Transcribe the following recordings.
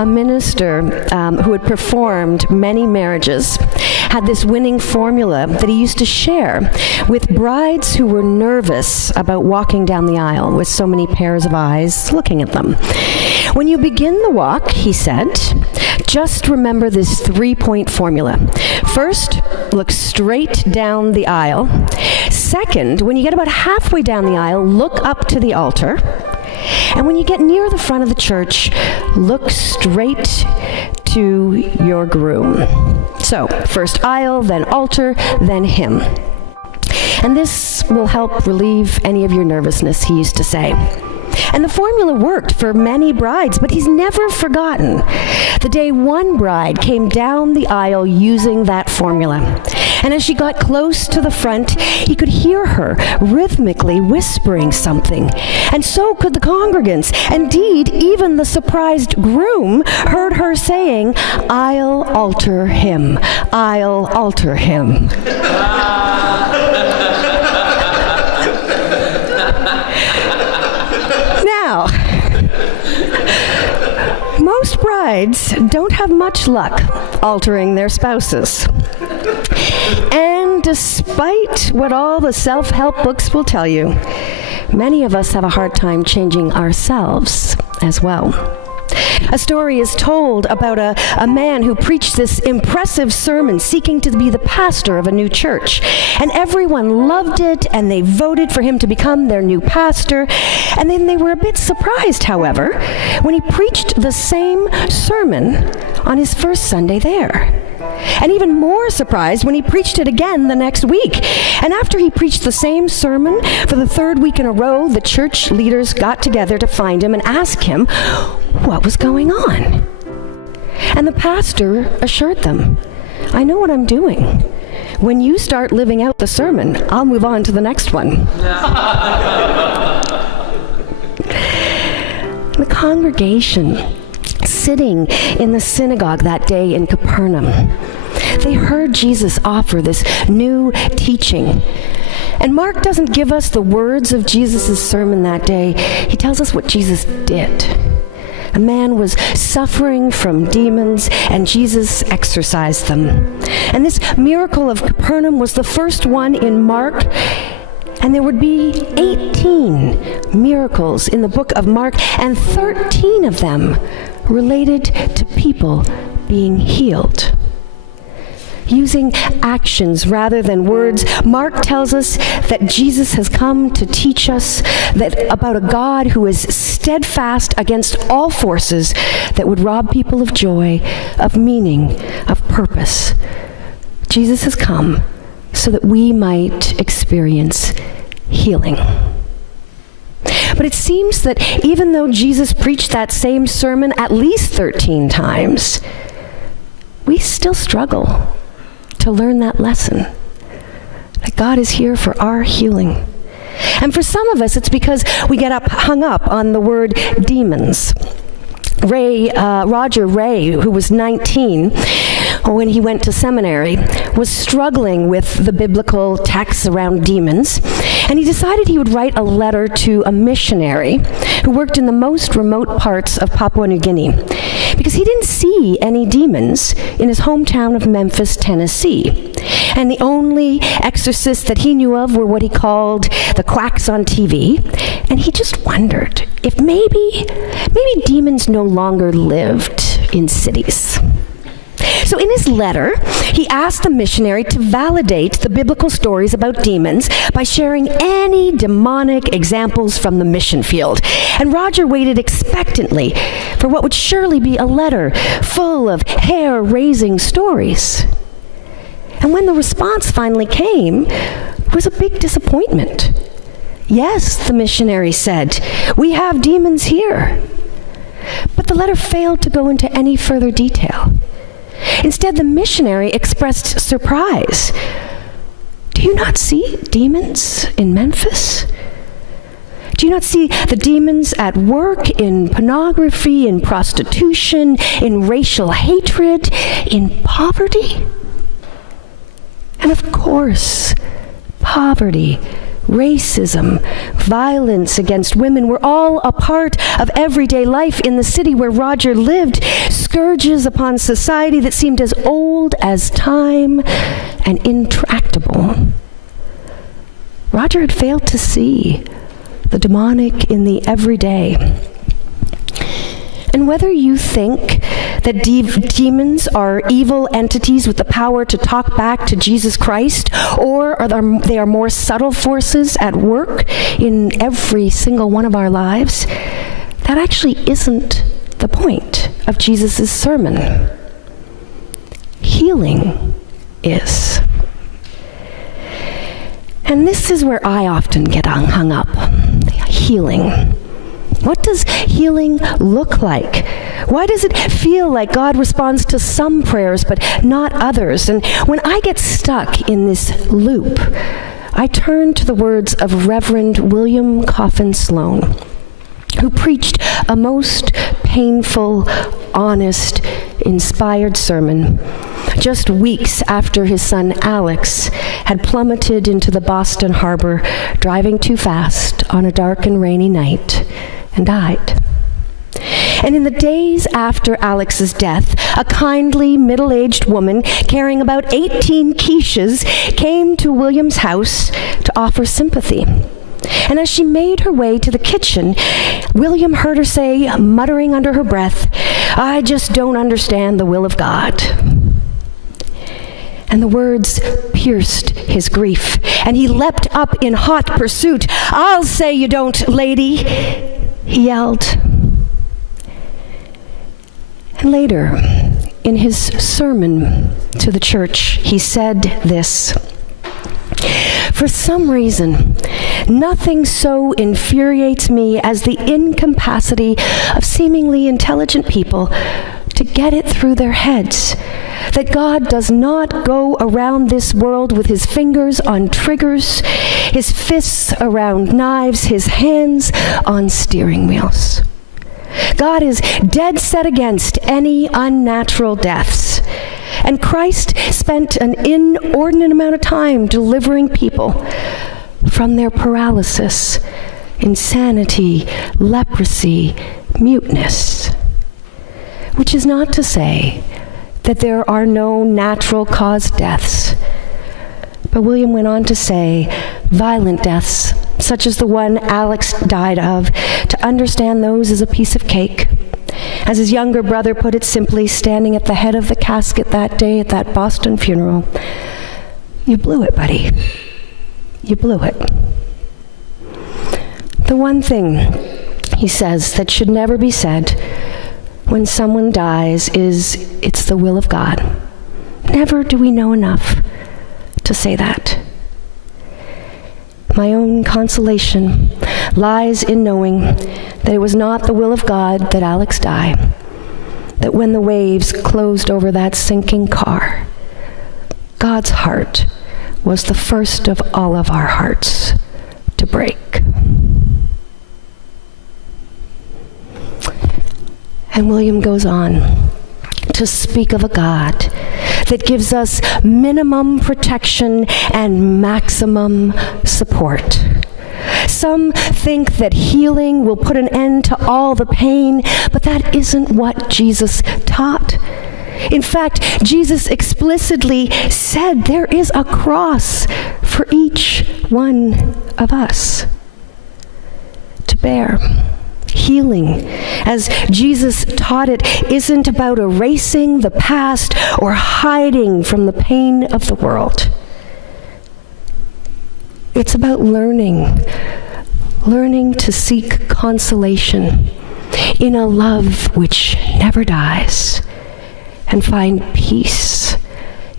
a minister who had performed many marriages had this winning formula that he used to share with brides who were nervous about walking down the aisle with so many pairs of eyes looking at them. When you begin the walk, he said, just remember this 3-point formula. First, look straight down the aisle. Second, when you get about halfway down the aisle, look up to the altar. And when you get near the front of the church, look straight to your groom. So, first aisle, then altar, then him. And this will help relieve any of your nervousness, he used to say. And the formula worked for many brides, but he's never forgotten the day one bride came down the aisle using that formula. And as she got close to the front, he could hear her rhythmically whispering something. And so could the congregants. Indeed, even the surprised groom heard her saying, "I'll alter him. I'll alter him." Now, most brides don't have much luck altering their spouses. And despite what all the self-help books will tell you, many of us have a hard time changing ourselves as well. A story is told about a man who preached this impressive sermon seeking to be the pastor of a new church. And everyone loved it, and they voted for him to become their new pastor. And then they were a bit surprised, however, when he preached the same sermon on his first Sunday there. And even more surprised when he preached it again the next week. And after he preached the same sermon for the third week in a row, the church leaders got together to find him and ask him what was going on. And the pastor assured them, "I know what I'm doing. When you start living out the sermon, I'll move on to the next one." The congregation sitting in the synagogue that day in Capernaum, they heard Jesus offer this new teaching. And Mark doesn't give us the words of Jesus' sermon that day. He tells us what Jesus did. A man was suffering from demons, and Jesus exorcised them. And this miracle of Capernaum was the first one in Mark, and there would be 18 miracles in the book of Mark, and 13 of them related to people being healed. Using actions rather than words, Mark tells us that Jesus has come to teach us about a God who is steadfast against all forces that would rob people of joy, of meaning, of purpose. Jesus has come so that we might experience healing. But it seems that even though Jesus preached that same sermon at least 13 times, we still struggle to learn that lesson, that God is here for our healing. And for some of us, it's because we get hung up on the word demons. Roger Ray, who was 19 when he went to seminary, was struggling with the biblical texts around demons, and he decided he would write a letter to a missionary who worked in the most remote parts of Papua New Guinea, because he didn't see any demons in his hometown of Memphis, Tennessee. And the only exorcists that he knew of were what he called the quacks on TV, and he just wondered if maybe demons no longer lived in cities. So in his letter, he asked the missionary to validate the biblical stories about demons by sharing any demonic examples from the mission field. And Roger waited expectantly for what would surely be a letter full of hair-raising stories. And when the response finally came, it was a big disappointment. "Yes," the missionary said, "we have demons here." But the letter failed to go into any further detail. Instead, the missionary expressed surprise. "Do you not see demons in Memphis? Do you not see the demons at work in pornography, in prostitution, in racial hatred, in poverty?" And of course, poverty racism, violence against women were all a part of everyday life in the city where Roger lived, scourges upon society that seemed as old as time and intractable. Roger had failed to see the demonic in the everyday. And whether you think that demons are evil entities with the power to talk back to Jesus Christ, or they are more subtle forces at work in every single one of our lives, that actually isn't the point of Jesus' sermon. Healing is. And this is where I often get hung up. Healing. What does healing look like? Why does it feel like God responds to some prayers but not others? And when I get stuck in this loop, I turn to the words of Reverend William Coffin Sloan, who preached a most painful, honest, inspired sermon just weeks after his son Alex had plummeted into the Boston harbor driving too fast on a dark and rainy night and died. And in the days after Alex's death, a kindly, middle-aged woman carrying about 18 quiches came to William's house to offer sympathy. And as she made her way to the kitchen, William heard her say, muttering under her breath, "I just don't understand the will of God." And the words pierced his grief, and he leapt up in hot pursuit. "I'll say you don't, lady," he yelled. And later, in his sermon to the church, he said this: "For some reason, nothing so infuriates me as the incapacity of seemingly intelligent people to get it through their heads that God does not go around this world with his fingers on triggers, his fists around knives, his hands on steering wheels. God is dead set against any unnatural deaths. And Christ spent an inordinate amount of time delivering people from their paralysis, insanity, leprosy, muteness. Which is not to say that there are no natural caused deaths. But William went on to say, violent deaths, such as the one Alex died of, to understand those is a piece of cake. As his younger brother put it simply, standing at the head of the casket that day at that Boston funeral, "You blew it, buddy. You blew it." The one thing, he says, that should never be said when someone dies is, "It's the will of God." Never do we know enough to say that. My own consolation lies in knowing that it was not the will of God that Alex die, that when the waves closed over that sinking car, God's heart was the first of all of our hearts to break. And William goes on to speak of a God that gives us minimum protection and maximum support. Some think that healing will put an end to all the pain, but that isn't what Jesus taught. In fact, Jesus explicitly said there is a cross for each one of us to bear. Healing, as Jesus taught it, isn't about erasing the past or hiding from the pain of the world. It's about learning to seek consolation in a love which never dies, and find peace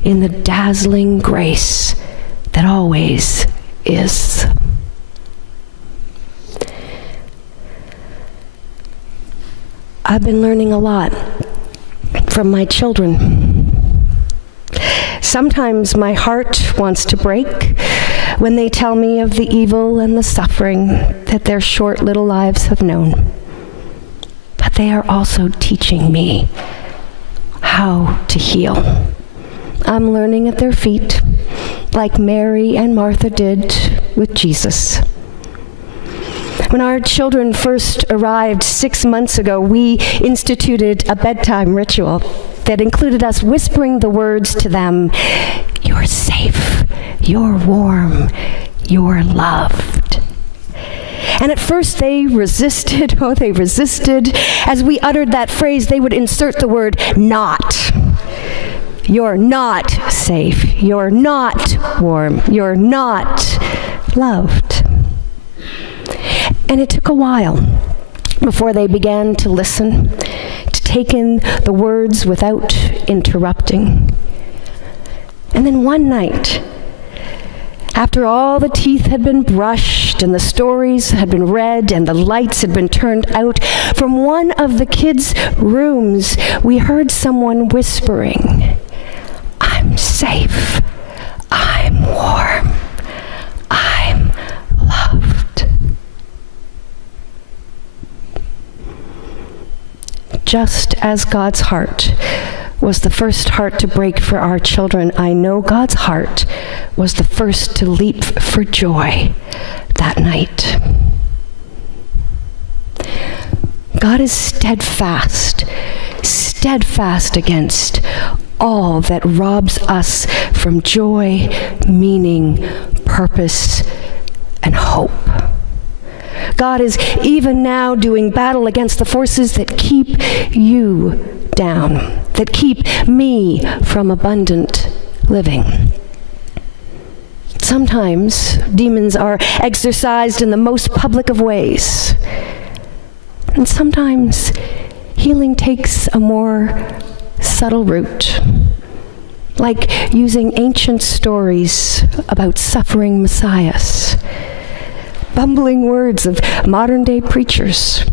in the dazzling grace that always is. I've been learning a lot from my children. Sometimes my heart wants to break when they tell me of the evil and the suffering that their short little lives have known. But they are also teaching me how to heal. I'm learning at their feet, like Mary and Martha did with Jesus. When our children first arrived 6 months ago, we instituted a bedtime ritual that included us whispering the words to them, "You're safe, you're warm, you're loved." And at first they resisted. Oh, they resisted. As we uttered that phrase, they would insert the word "not." You're not safe. You're not warm. You're not loved. And it took a while before they began to listen, to take in the words without interrupting. And then one night, after all the teeth had been brushed and the stories had been read and the lights had been turned out, from one of the kids' rooms, we heard someone whispering, "I'm safe, I'm warm, I'm loved." Just as God's heart was the first heart to break for our children, I know God's heart was the first to leap for joy that night. God is steadfast against all that robs us from joy, meaning, purpose, and hope. God is even now doing battle against the forces that keep you down, that keep me from abundant living. Sometimes demons are exorcised in the most public of ways. And sometimes healing takes a more subtle route, like using ancient stories about suffering messiahs, bumbling words of modern-day preachers,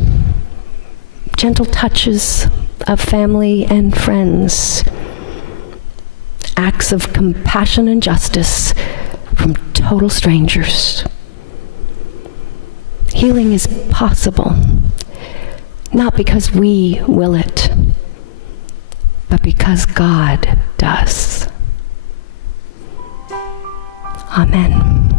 gentle touches of family and friends, acts of compassion and justice from total strangers. Healing is possible, not because we will it, but because God does. Amen.